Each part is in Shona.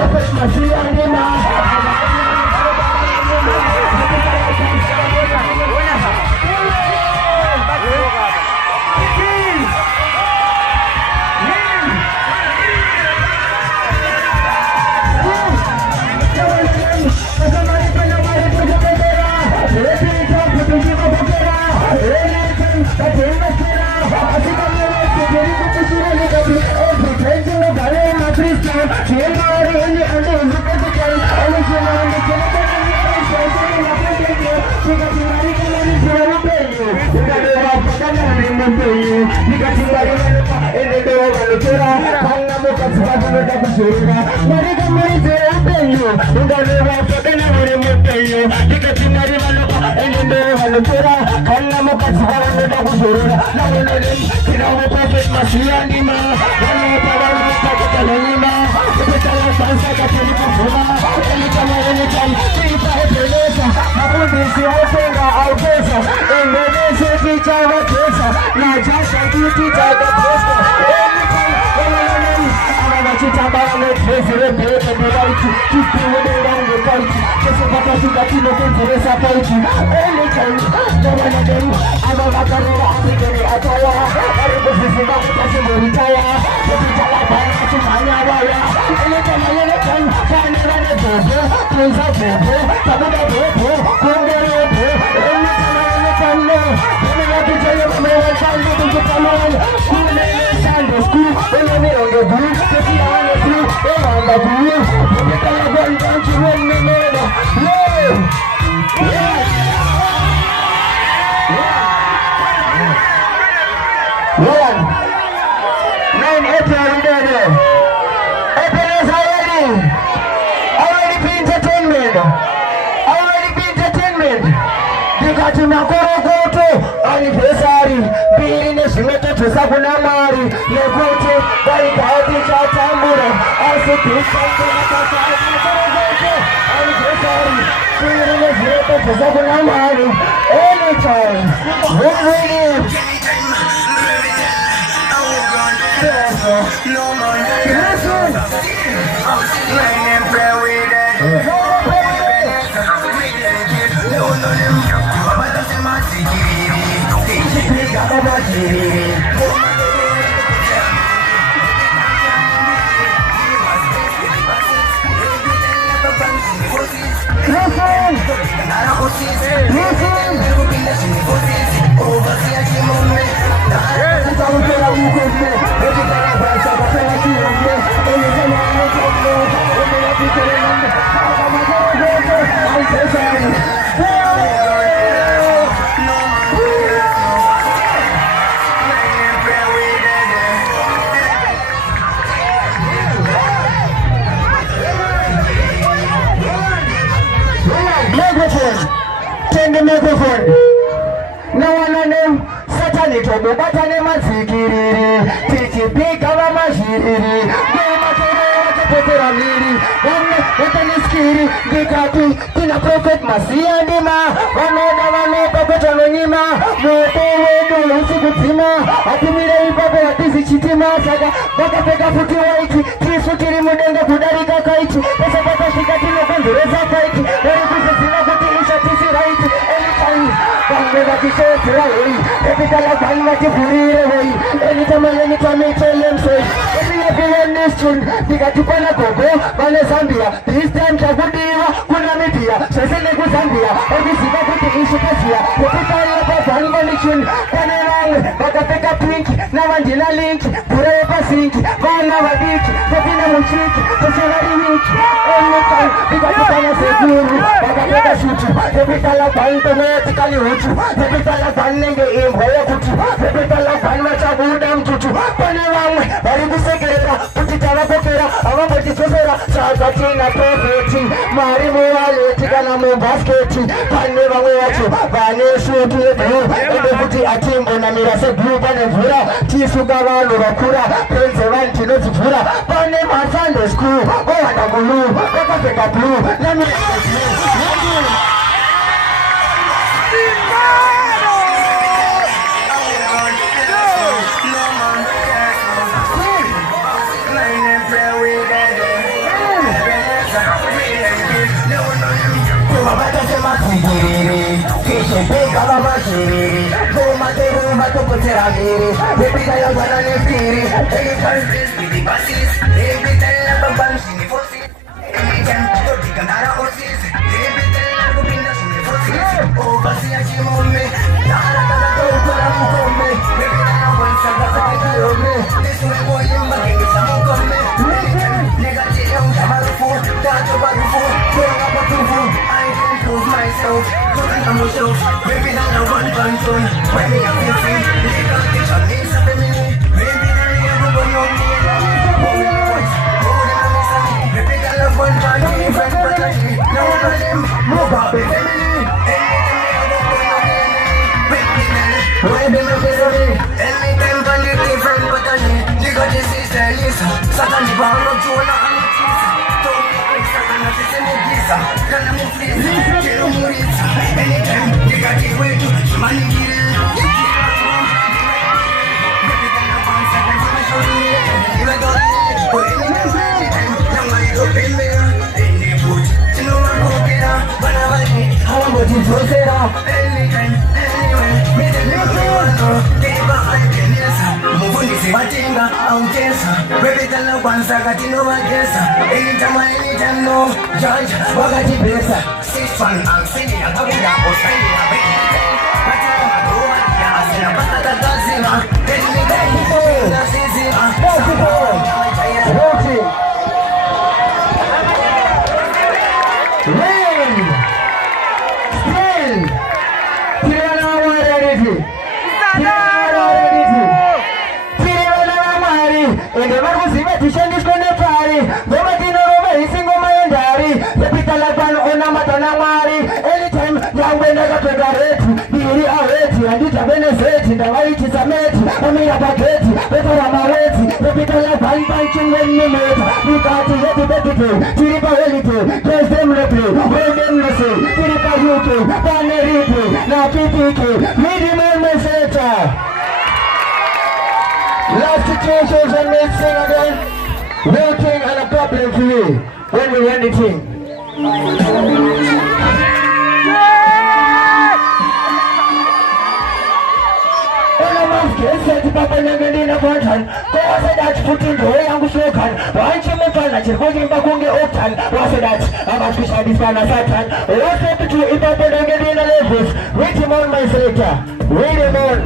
prophet Messiah Nima. Sigiri, Kishe Pika Mama Shiri, Goma Teru Matuko Teragiri, Baby Kaya Banane Piri, Any countries with the buses, Baby Tella Babam Sini Fosi, Any Jam to the Kanara Osis, Baby Tella Bubina Sini Fosi, Oh Basia Chimome, Nara Kata Taram Kome, Baby Tella Wansa Kata Yome, this way boy in Making Samokome, Negative Tamarufu, Tato Barufu, Tonga Batufu, I can prove myself, couldn't come myself, baby that I want control, when me a feel free, legal teach on this of the minute, baby that I have a young baby that I want to be friend, but I see, no one of them, move up, baby, anything me have a baby that, baby my misery, anytime can be different, but I see, legal this is the Lisa, Satan the power of Jonah and the Tisa, don't make Satan as it's in the Giza, can I move please, Kilo Muritza, anytime, they got the way to money get it, baby that I want Satan to my shoulder, if I got it, but anytime, young I go pay me, in the boot, you know I'm okay now, but I want it, how much is worth it all, anytime, anyway, me the little give up my penis, move on this Matinga, I'm cancer, baby tell no one Sagatino Magesa, anytime no, judge, Wagati Besa, 6 1, I'm singing a Gabuda, or singing a baby, but I'm a woman, I'm a Patata Dazima, anytime, that's easy, andita benefeti ndawaiti sameti amira paketi petara maweti pepitala banbanchi mwenimeta nikati yeti betite tiripa welite kesem lepe wendem lese tiripa yuke panerite na pipike minimum meseta. Last situations and let's sing again. Waiting and a problem for you when we win the team. Papa Nagandina Bontan, was a Dutch put in the way I'm spoken. Why Chimofan, I should hold him back on the Otan, was a Dutch, I'm a fish at this man of Satan. What's up to you, Papa Nagandina levels? Wait him on my selector. Wait him on.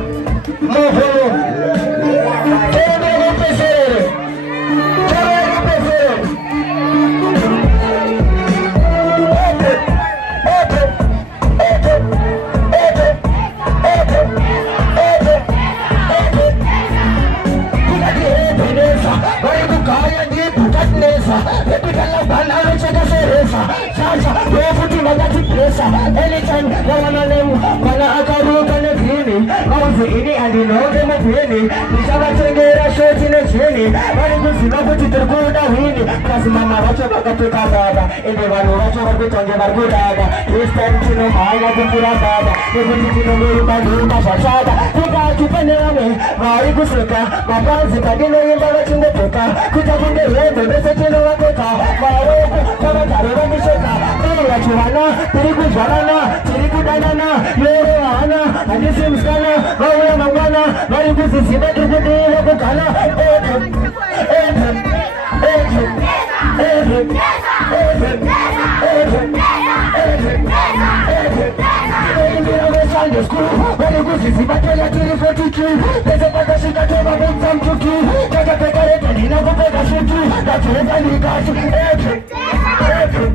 Move home. Tell me what to say. Tell me what to say. Anytime wana nemu wana akaruka ne vini auzi ini andi noge mu vini nishaka tengera shoti ne chini wali kuzima kuti terkuda vini kasi mama wacho bakatuka baba ende wanu wacho wakutonge barkudaga this time chino haya kukura baba nikuti chino mwiri banduka shashada kuka chupene wame wali kusuka mapanzi kadino yimba wachingopeka kuchakunde yendo bese chino wakeka wawoku kama tarewa misheka Churana, Tiriku Jarana, Tiriku Danana, Yorana, and this is Gana, Roya Mangana, Maribu Sibatu, Bukana, Sunday school, very good is the battle 42. There's a battle that over some to do. Take a pecare and he never pay a shoot. That's what I need guys. Every